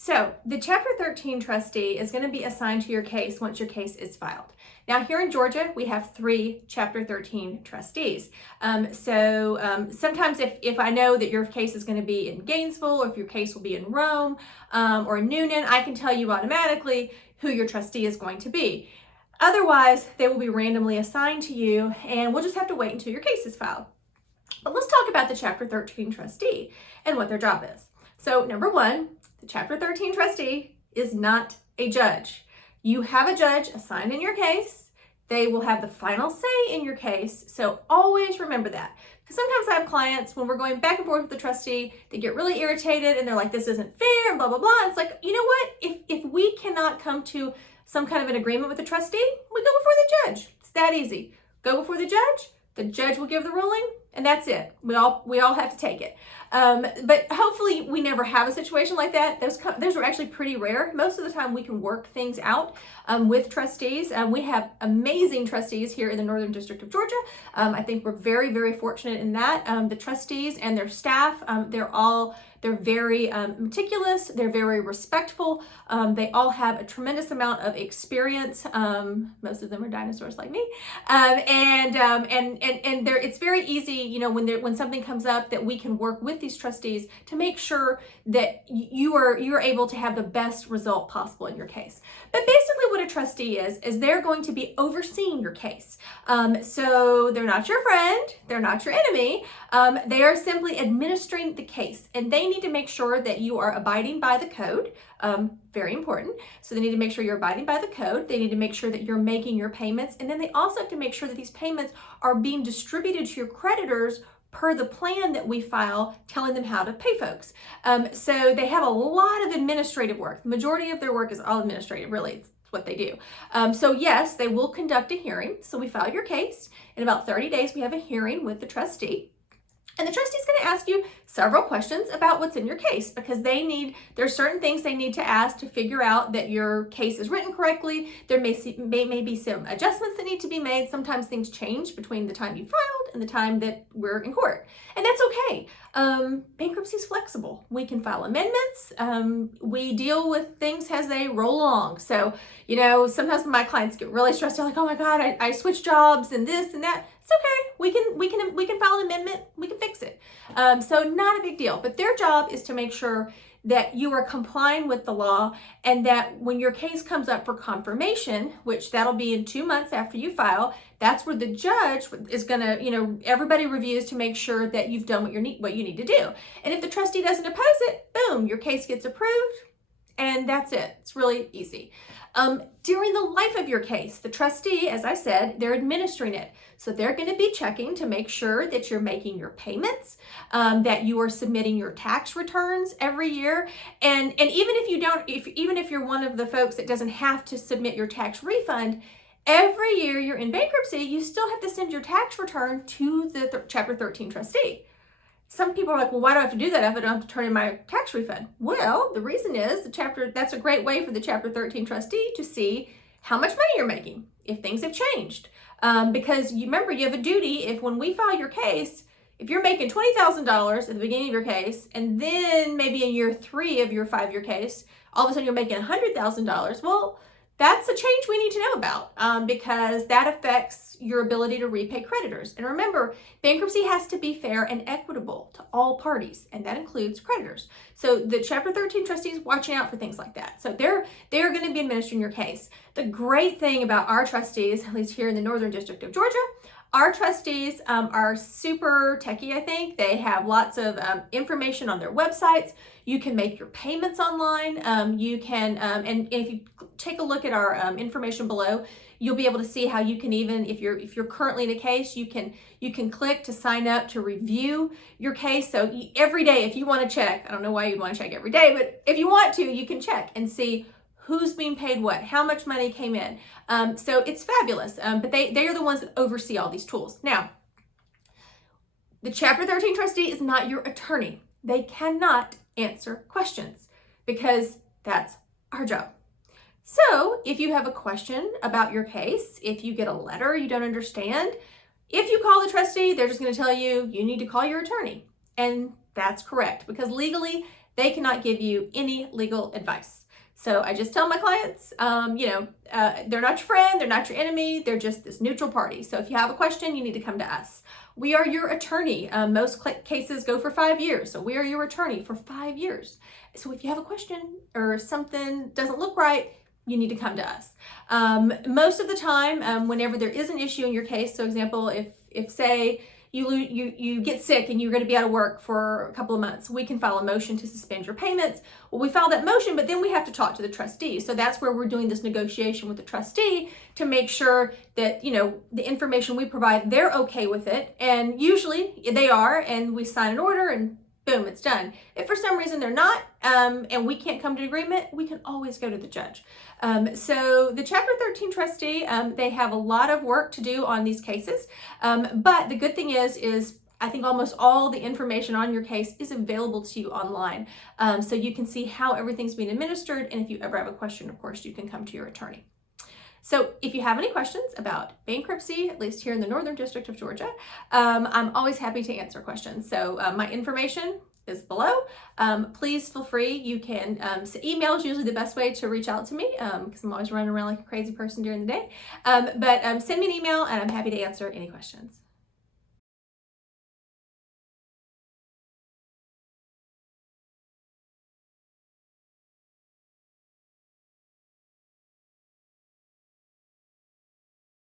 So the Chapter 13 trustee is going to be assigned to your case once your case is filed. Now here in Georgia, we have 3 Chapter 13 trustees. Sometimes if I know that your case is going to be in Gainesville, or if your case will be in Rome or Noonan, I can tell you automatically who your trustee is going to be. Otherwise, they will be randomly assigned to you, and we'll just have to wait until your case is filed. But let's talk about the Chapter 13 trustee and what their job is. So number 1, the Chapter 13 trustee is not a judge. You have a judge assigned in your case. They will have the final say in your case. So always remember that. Because sometimes I have clients, when we're going back and forth with the trustee, they get really irritated and they're like, this isn't fair, and blah, blah, blah. It's like, you know what? If we cannot come to some kind of an agreement with the trustee, we go before the judge. It's that easy. Go before the judge will give the ruling, and that's it. We all have to take it. But hopefully we never have a situation like that. Those are actually pretty rare. Most of the time we can work things out with trustees. We have amazing trustees here in the Northern District of Georgia. I think we're very, very fortunate in that. The trustees and their staff, they're very meticulous. They're very respectful. They all have a tremendous amount of experience. Most of them are dinosaurs like me. It's very easy, you know, when something comes up, that we can work with these trustees to make sure that you're able to have the best result possible in your case. But basically what a trustee is they're going to be overseeing your case. So they're not your friend, they're not your enemy. They are simply administering the case, and they need to make sure that you are abiding by the code. Very important. So they need to make sure you're abiding by the code. They need to make sure that you're making your payments. And then they also have to make sure that these payments are being distributed to your creditors per the plan that we file, telling them how to pay folks. So they have a lot of administrative work. The majority of their work is all administrative, really. It's what they do. So yes, they will conduct a hearing. So we file your case. In about 30 days, we have a hearing with the trustee. And the trustee is going to ask you several questions about what's in your case, because there's certain things they need to ask to figure out that your case is written correctly. There may be some adjustments that need to be made. Sometimes things change between the time you filed and the time that we're in court. And that's okay. Bankruptcy is flexible. We can file amendments. We deal with things as they roll along. So, you know, sometimes my clients get really stressed out, like, oh my God, I switched jobs and this and that. It's okay. We can file an amendment. We can fix it. So not a big deal. But their job is to make sure that you are complying with the law, and that when your case comes up for confirmation, which that'll be in 2 months after you file, that's where the judge is gonna, you know, everybody reviews to make sure that you've done what you need to do. And if the trustee doesn't oppose it, boom, your case gets approved. And that's it. It's really easy. During the life of your case, the trustee, as I said, they're administering it. So they're going to be checking to make sure that you're making your payments, that you are submitting your tax returns every year. And even if you don't, even if you're one of the folks that doesn't have to submit your tax refund, every year you're in bankruptcy, you still have to send your tax return to the Chapter 13 trustee. Some people are like, well, why do I have to do that if I don't have to turn in my tax refund? Well, the reason is that's a great way for the Chapter 13 trustee to see how much money you're making, if things have changed. Because you remember, you have a duty, if when we file your case, if you're making $20,000 at the beginning of your case, and then maybe in year 3 of your 5-year case, all of a sudden you're making $100,000, well, that's a change we need to know about, because that affects your ability to repay creditors. And remember, bankruptcy has to be fair and equitable to all parties, and that includes creditors. So the Chapter 13 trustee is watching out for things like that. So they're going to be administering your case. The great thing about our trustees, at least here in the Northern District of Georgia, our trustees are super techie, I think. They have lots of information on their websites. You can make your payments online. You can, and if you take a look at our information below, you'll be able to see how you can even, if you're currently in a case, you can click to sign up to review your case. So every day, if you want to check, I don't know why you'd want to check every day, but if you want to, you can check and see who's being paid what, how much money came in. So it's fabulous, but they are the ones that oversee all these tools. Now, the Chapter 13 trustee is not your attorney. They cannot answer questions, because that's our job. So if you have a question about your case, if you get a letter you don't understand, if you call the trustee, they're just going to tell you, you need to call your attorney. And that's correct, because legally, They cannot give you any legal advice. So I just tell my clients, they're not your friend, they're not your enemy, they're just this neutral party. So if you have a question, you need to come to us. We are your attorney. Most cases go for 5 years, so we are your attorney for 5 years. So if you have a question or something doesn't look right, you need to come to us. Most of the time, whenever there is an issue in your case, so example, if say you get sick and you're going to be out of work for a couple of months, we can file a motion to suspend your payments. Well, we file that motion, but then we have to talk to the trustee. So that's where we're doing this negotiation with the trustee to make sure that, the information we provide, they're okay with it. And usually they are, and we sign an order and boom, it's done. If for some reason they're not, and we can't come to agreement, we can always go to the judge. So the Chapter 13 trustee, they have a lot of work to do on these cases. But the good thing is I think almost all the information on your case is available to you online. So you can see how everything's being administered. And if you ever have a question, of course, you can come to your attorney. So if you have any questions about bankruptcy, at least here in the Northern District of Georgia, I'm always happy to answer questions. So my information is below. Please feel free. You can, email is usually the best way to reach out to me because I'm always running around like a crazy person during the day. But send me an email and I'm happy to answer any questions.